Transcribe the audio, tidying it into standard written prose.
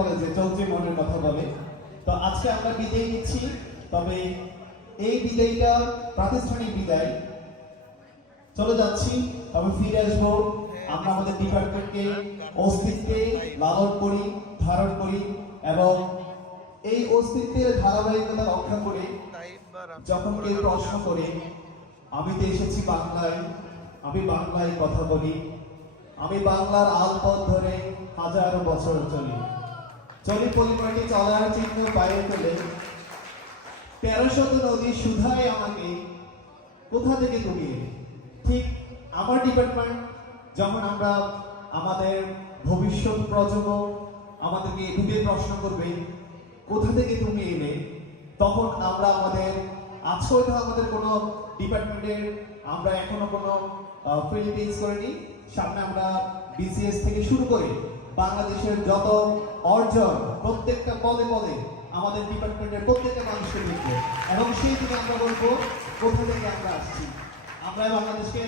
বলে যে চৌধুরী মনের কথা বলে। তো আজকে আমরা বিদায় নিচ্ছি, তবে এই বিদায়টা প্রাতিষ্ঠানিক বিদায়। চলে যাচ্ছি, তবে ফিরে আসবো। আমরা আমাদের ডিপার্টমেন্টকে অস্তিত্বে লালন করি, ধারণ করি এবং এই অস্তিত্বের ধারাবাহিকতা রক্ষা করে যখন কেউ প্রশ্ন করে আমি তো এসেছি বাংলায়, আমি বাংলায় কথা বলি, আমি বাংলার আলপথ ধরে হাজারো বছর চলি, চলি পরিমাণে চলার চিহ্ন পায়ে ফেলে 1300 নদী সুধায় আমাকে কোথা থেকে তুমি এলে। ঠিক আমার ডিপার্টমেন্ট যখন আমরা আমাদের ভবিষ্যৎ প্রজন্ম আমাদেরকে ঢুকে প্রশ্ন করবে কোথা থেকে তুমি এলে, তখন আমরা আমাদের আজকে হয়তো আমাদের কোনো ডিপার্টমেন্টের আমরা এখনো কোনো ফিল্ড করিনি, সামনে আমরা বিসিএস থেকে শুরু করে বাংলাদেশের যত অর্জন প্রত্যেকটা পদে পদে আমাদের ডিপার্টমেন্টের প্রত্যেকটা মানুষকে লিখবো এবং সেই দিকে আমরা বলবো কোথা থেকে আমরা আসছি। আমরা বাংলাদেশকে